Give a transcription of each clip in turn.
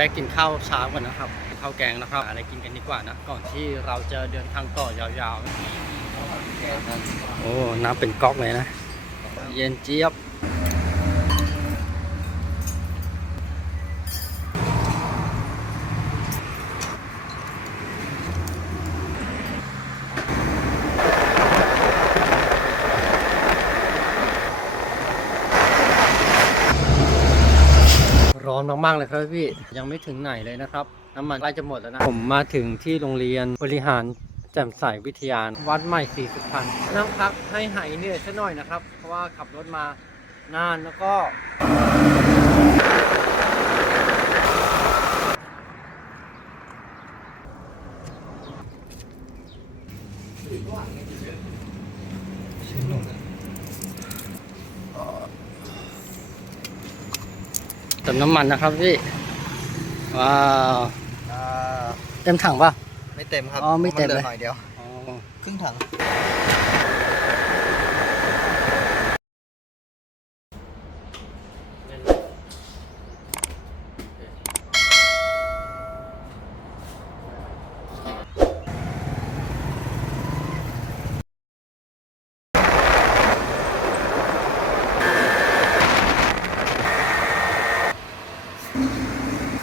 วะกินข้าวเช้าก่อนนะครับข้าวแกงนะครับ อะไรกินกันดีกว่านะ ก่อนที่เราจะเดินทางต่อยาวๆ โอ้ น้ำเป็นก๊อกเลยนะ เย็นเจี๊ยบ มากๆเลยครับพี่ยังไม่ถึงไหนเลยนะครับ น้ำมันใกล้จะหมดแล้วนะ ผมมาถึงที่โรงเรียนบริหารแจ่มใสวิทยาวัดใหม่สี่สุพรรณนั่งพักให้หายเหนื่อยสักหน่อยนะครับ เพราะว่าขับรถมานานแล้วก็ น้ำมันนะครับพี่ ว้าวอ่าเต็มถังป่ะ ไม่เต็มครับอ๋อไม่เต็มพราะนหลืเลยอหน่อยเดียวอ๋อครึ่งถัง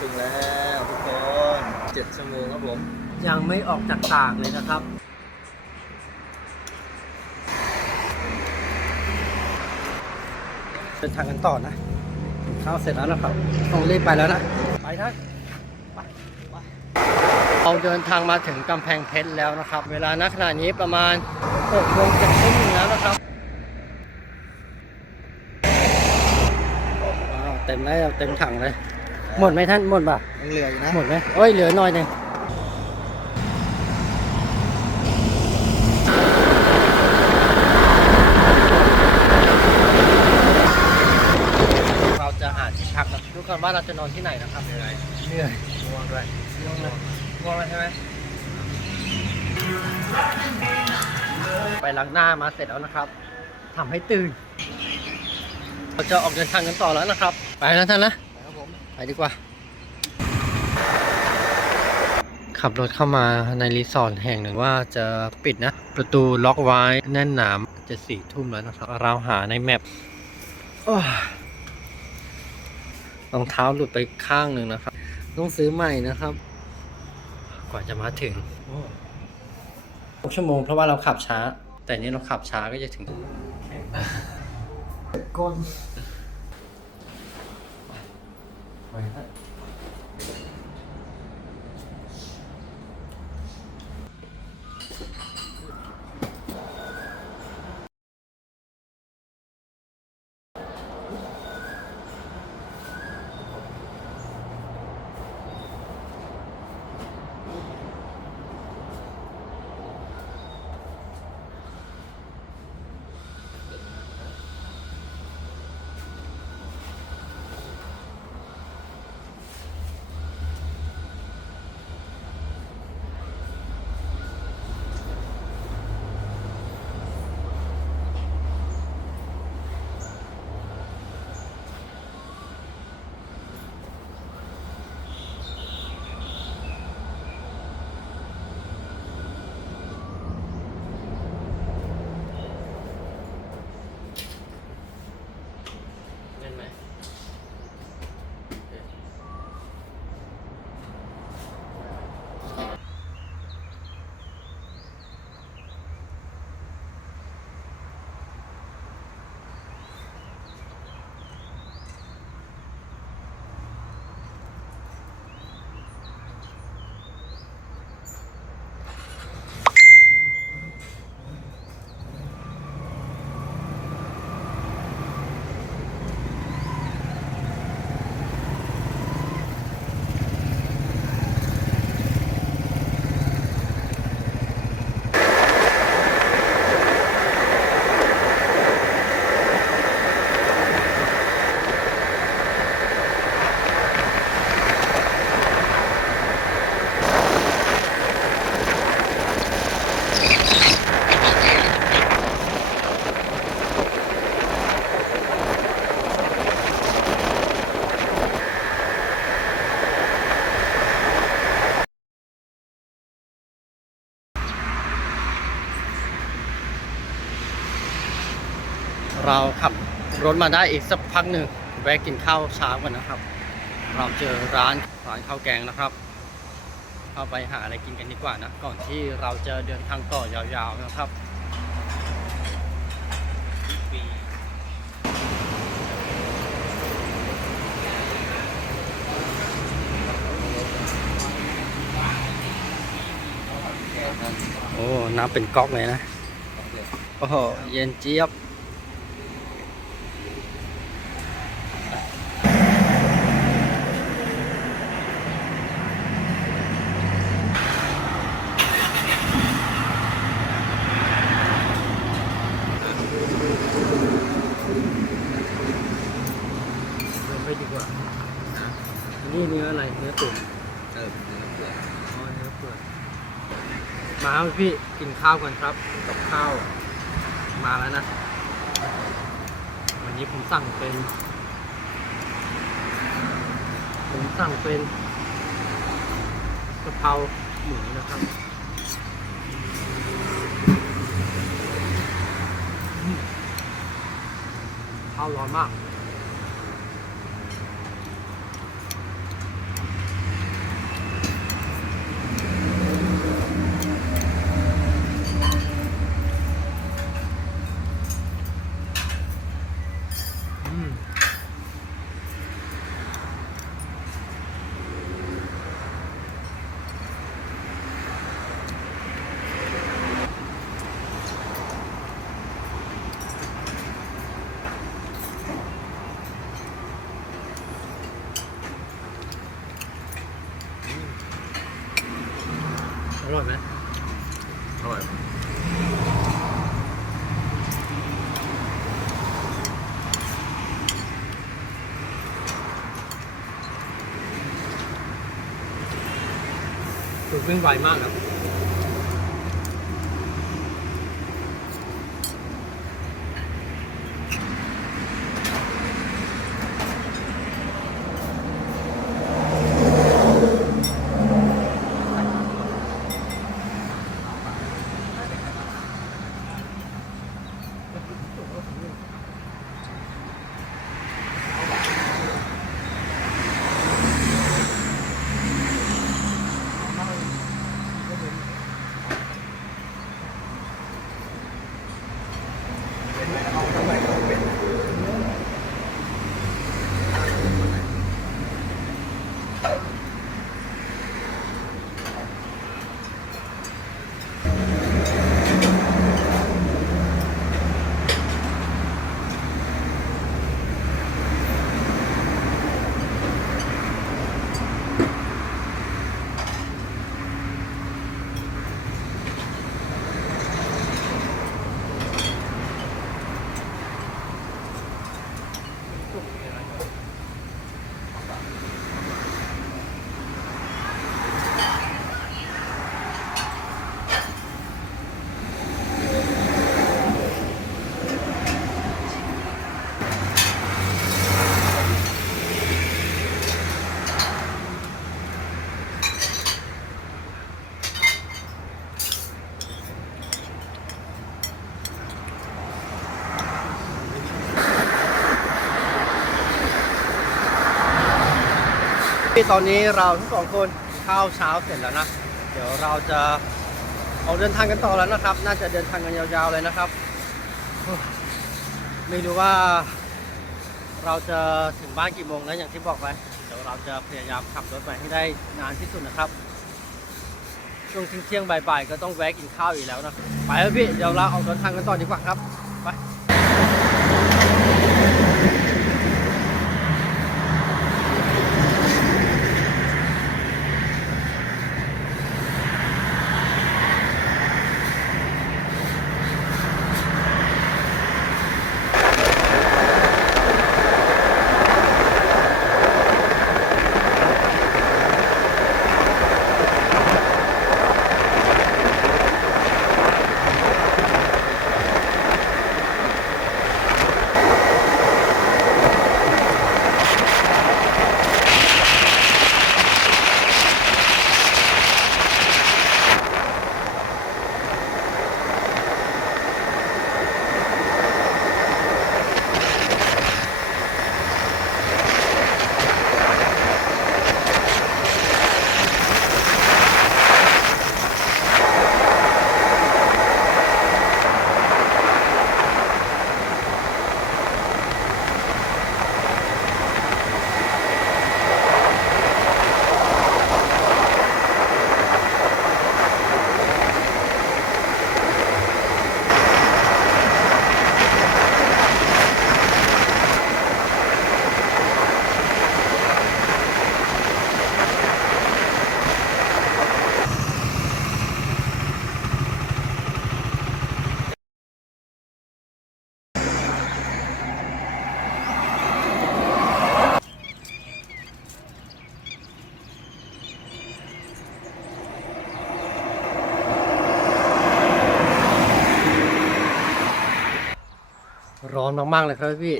ถึงแล้วทุกคนเจ็ดชั่วโมงครับผม ยัง ไม่ออกจากตากเลยนะครับ เดินทางกันต่อนะกินข้าวเสร็จแล้วนะครับ ต้องรีบไปแล้วนะ ไปนะไปไปเราเดินทางมาถึงกำแพงเพชรแล้วนะครับ เวลานักขณะนี้ประมาณ6โมงเจ็ดทุ่มแล้วนะครับว้าวเต็มแล้วเต็มถังเลย หมดไหมท่านหมดป่ะยังเหลืออยู่นะ หมดไหมเอ้ยเหลือหน่อยหนึงเราจะหาที่พักนะดูก่ อนว่าเราจะนอนที่ไหนนะครับเหนื่อยเหนื่อยง่วงด้วยง่วงเลยง่วงเลยใช่ไหมไปล้างหน้ามาเสร็จแล้วนะครับทำให้ตื่นเราจะออกเดินทางกันต่อแล้วนะครับ ไปแล้วท่านนะครับผมไปดีกว่า ขับรถเข้ามาในรีสอร์ทแห่งหนึ่งว่าจะปิดนะ ประตูล็อกไว้แน่นหนามจะสี่ทุ่มแล้วนะครับ เราหาในแมปโอ้ย รองเท้าหลุดไปข้างหนึ่งนะครับ ต้องซื้อใหม่นะครับ กว่าจะมาถึงหกชั่วโมงเพราะว่าเราขับช้า แต่นี่เราขับช้าก็จะถึงก้นไปแล้ว เราขับรถมาได้อีกสักพักหนึ่งแวะกินข้าวเช้ากันนะครับ เราเจอร้านร้านข้าวแกงนะครับเข้าไปหาอะไรกินกันดีกว่านะ ก่อนที่เราจะเดินทางต่อยาวๆนะครับโอ้ น้ำเป็นก๊อกเลยนะ โอ้โห เย็นเจี๊ยบ เดินไปดีกว่า นี่เนื้ออะไร เนื้อตุ๋นเออเนื้อเปื่อยอ๋อเนื้อเปื่อยมาครับพี่ กินข้าวกันครับ กับข้าว มาแล้วนะ วันนี้ผมสั่งเป็น ผมสั่งเป็นกะเพราหมูนะครับข้าวร้อนมาก วิ่งไวมากครับ ตอนนี้เราทั้งสองคนข้าวเช้าเสร็จแล้วนะ เดี๋ยวเราจะออกเดินทางกันต่อแล้วนะครับ น่าจะเดินทางกันยาวๆเลยนะครับ ไม่รู้ว่า เราจะถึงบ้านกี่โมงนะอย่างที่บอกไปเดี๋ยวเราจะพยายามขับรถไปให้ได้นานที่สุดนะครับ ช่วงเที่ยงๆบ่ายๆก็ต้องแวะกินข้าวอีกแล้วนะ ไปแล้วพี่ เดี๋ยวเราออกเดินทางกันต่อดีกว่าครับ ร้อนมากๆเลยครับพี่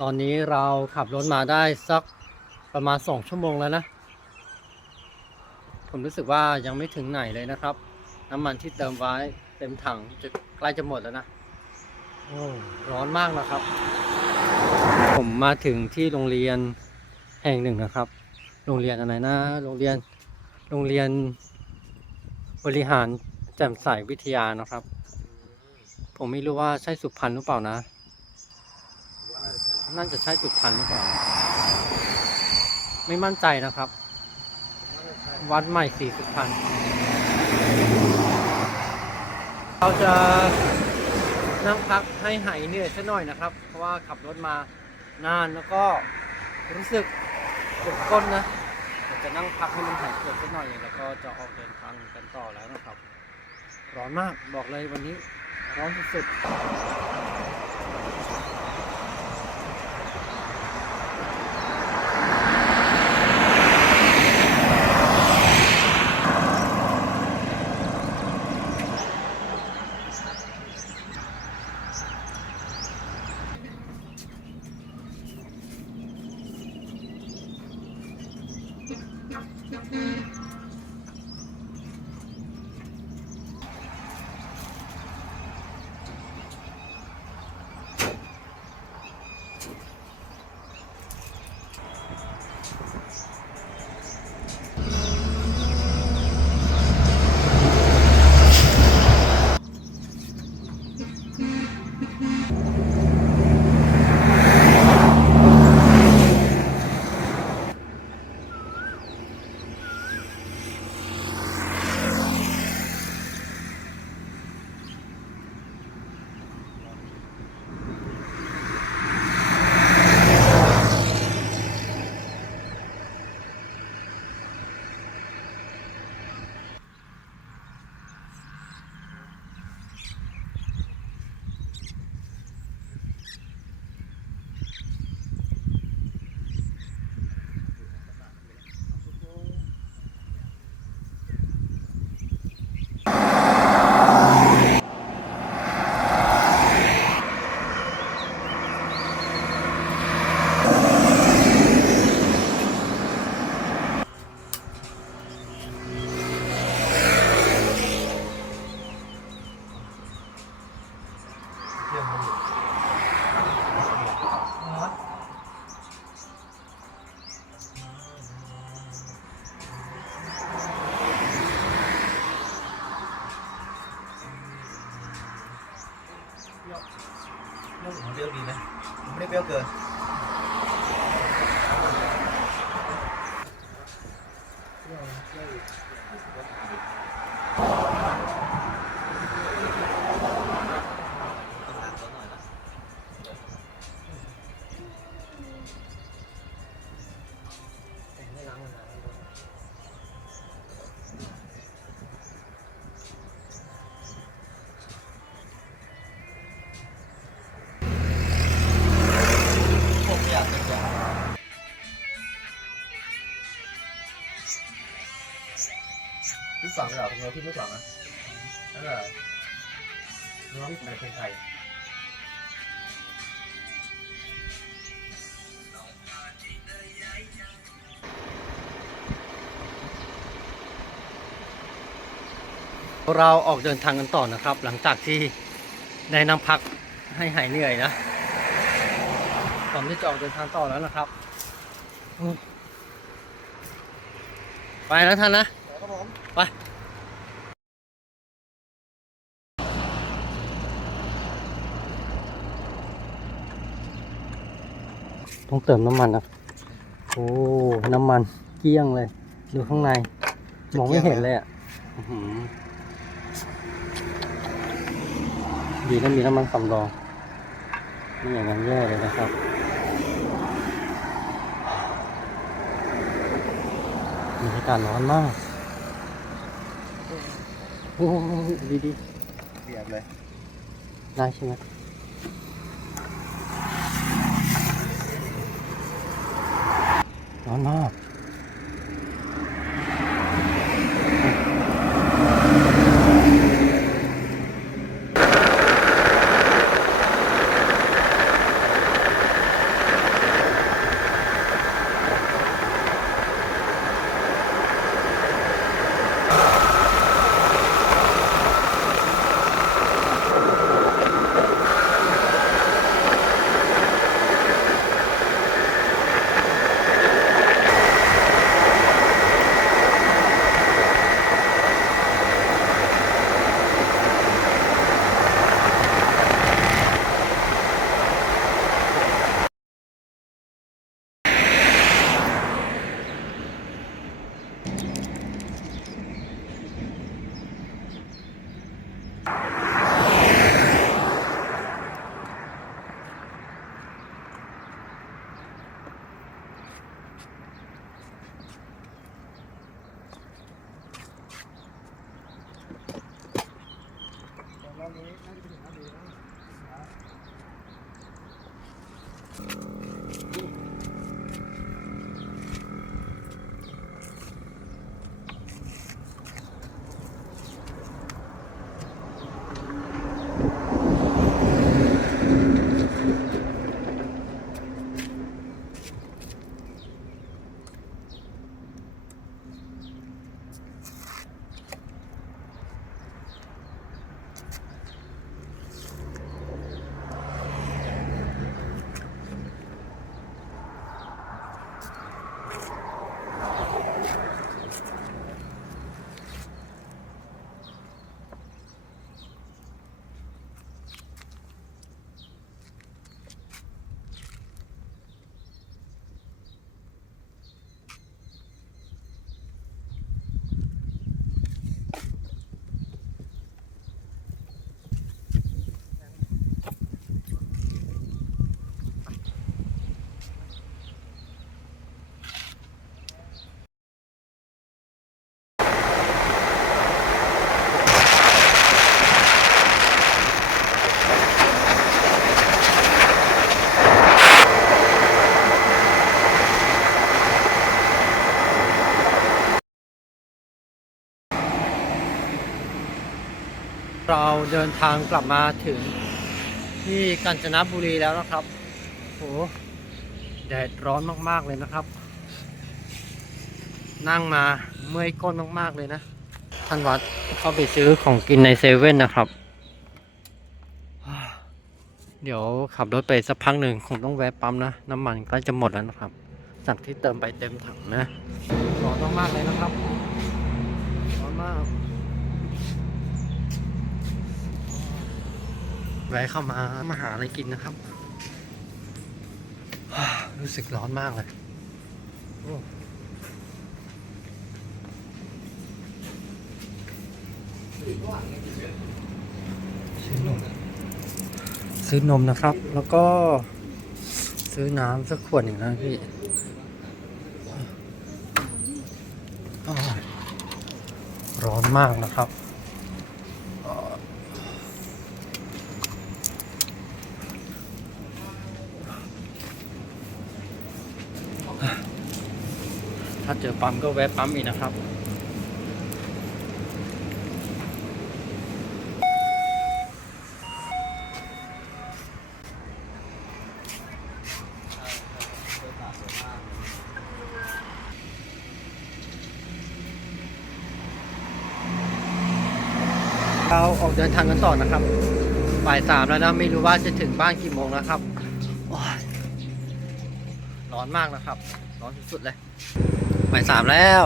ตอนนี้เราขับรถมาได้สักประมาณสองชั่วโมงแล้วนะ ผมรู้สึกว่ายังไม่ถึงไหนเลยนะครับ น้ำมันที่เติมไว้เต็มถังจะใกล้จะหมดแล้วนะโอ้ร้อนมากนะครับ ผมมาถึงที่โรงเรียนแห่งหนึ่งนะครับ โรงเรียนอะไรนะ โรงเรียน โรงเรียนบริหารแจ่มใสวิทยานะครับ ผมไม่รู้ว่าใช่สุพรรณหรือเปล่านะ น่าจะใช่สุพรรณหรือเปล่า ไม่มั่นใจนะครับ วัดใหม่สี่สุพรรณเราจะนั่งพักให้หายเหนื่อยสักหน่อยนะครับ เพราะว่าขับรถมานานแล้วก็รู้สึกปวดก้นนะจะนั่งพักให้มันหายปวดสักหน่อยแล้วก็จะออกเดินทางกันต่อแล้วนะครับ ร้อนมากบอกเลยวันนี้ร้อนสุดๆ ฝังเหรอเนื้อพี่ไม่ฝังอะนั่นแหละเนื้อพี่เป็นคนไทยเราออกเดินทางกันต่อนะครับ หลังจากที่ได้นั่งพักให้หายเหนื่อยนะตอนที่จะออกเดินทางต่อแล้วนะครับอืมไปนะท่านนะครับผมไป ต้องเติมน้ำมันนะโอ้ น้ำมันเกลี้ยงเลย ดูข้างใน มองไม่เห็นเลยอะดีนะมีน้ำมันสำรองไม่อย่างนั้นแย่เลยนะครับบรรยากาศร้อนมากโอ้ดีดีเปียกเลย ได้ใช่ไหม ร้อ เราเดินทางกลับมาถึงที่กาญจนบุรีแล้วนะครับโหแดดร้อนมากๆเลยนะครับ นั่งมาเมื่อยก้นมากๆเลยนะ ท่านวัดเข้าไปซื้อของกินในเซเว่นนะครับ เดี๋ยวขับรถไปสักพักหนึ่งคงต้องแวะปั๊มนะ น้ำมันใกล้จะหมดแล้วนะครับ จากที่เติมไปเต็มถังนะ ร้อนมากๆเลยนะครับ ร้อนมาก แวะเข้ามามาหาอะไรกินนะครับ รู้สึกร้อนมากเลยโอ้ซื้อนมซื้อนมนะครับ แล้วก็ซื้อน้ำสักขวดหนึ่งนะพี่อ้าวร้อนมากนะครับาเจอปั๊มก็แวะปั๊มอีกนะครับ เราออกเดินทางกันต่อนะครับ บ่ายสามแล้วนะ ไม่รู้ว่าจะถึงบ้านกี่โมงนะครับ ร้อนมากนะครับ ร้อนสุดๆเลย บ่ายสามแล้ว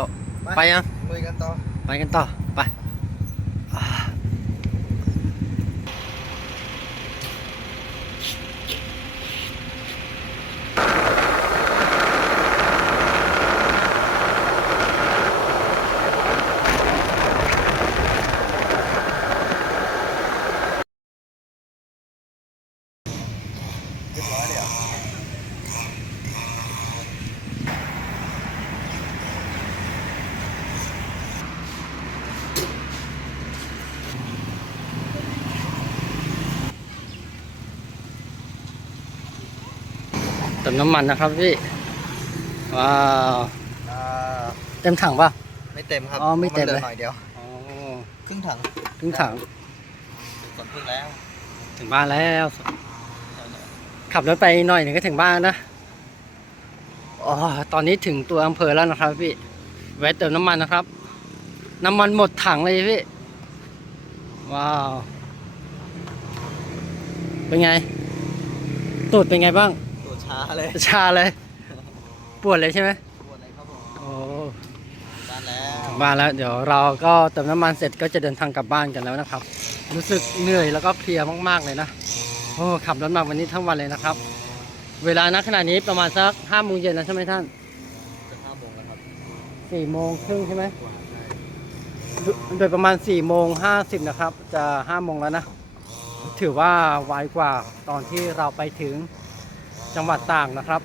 ไปยังมือกันต่อ ไปกันต่อ น้ำมันนะครับพี่ ว้าวอ่าเต็มถังป่ะ ไม่เต็มครับอ๋อไม่เต็มพราะนเลย หน่อยเดียว อ๋อครึ่งถังครึ่งถังส่วนครึ่งแล้วถึงบ้านแล้ว ขับรถไปหน่อยหนึ่งก็ถึงบ้านนะอ๋อตอนนี้ถึงตัวอำเภอแล้วนะครับพี่ แวะเติมน้ำมันนะครับ น้ำมันหมดถังเลยพี่ ว้าว เป็นไง ตูดเป็นไงบ้างตัว ช้าเลยชาเลย ปวดเลยใช่ไหมปวดเลยครับผมโอ้ด้านแล้วถึงบ้านแล้ว เดี๋ยวเราก็เติมน้ำมันเสร็จก็จะเดินทางกลับบ้านกันแล้วนะครับ รู้สึกเหนื่อยแล้วก็เพลียมากๆเลยนะโอ้ขับรถมาวันนี้ทั้งวันเลยนะครับ เวลาณขณะนี้ประมาณสักห้าโมงเย็นแล้วใช่ไหมท่านจะห้าโมงแล้วครับสี่โมงครึ่งใช่ไหมปวดใช่โดโดยประมาณ4ี่โมงห้าสิบนะครับ จะห้าโมงแล้วนะ ถือว่าไวกว่าตอนที่เราไปถึง จังหวัดตากนะครับ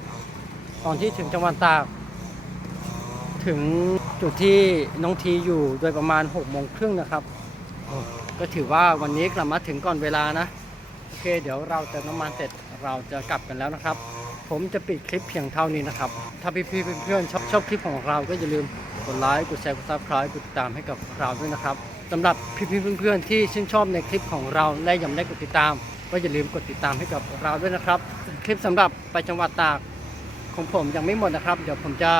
ตอนที่ถึงจังหวัดตาก ถึงจุดที่น้องทีอยู่โดยประมาณ6กโมงครึ่งนะครับ ก็ถือว่าวันนี้กลับมาถึงก่อนเวลานะ โอเค เดี๋ยวเราเติมน้ำมันเสร็จเราจะกลับกันแล้วนะครับ ผมจะปิดคลิปเพียงเท่านี้นะครับ ถ้าพี่ๆเพื่อนๆชอบชอบคลิปของเราก็อย่าลืมกดไลค์กดแชร์กดซับสไครต์กดติดตามให้กับเราด้วยนะครับสำหรับพี่ๆเพื่อนๆที่ชื่นชอบในคลิปของเราและยังไม่ได้กดติดตาม ก็อย่าลืมกดติดตามให้กับเราด้วยนะครับ คลิปสำหรับไปจังหวัดตากของผมยังไม่หมดนะครับ เดี๋ยวผมจะ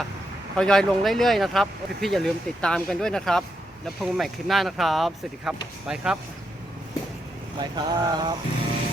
ทยอยลงเรื่อยๆนะครับพี่ๆอย่าลืมติดตามกันด้วยนะครับ แล้วพบกันใหม่คลิปหน้านะครับ สวัสดีครับบายครับบายครับ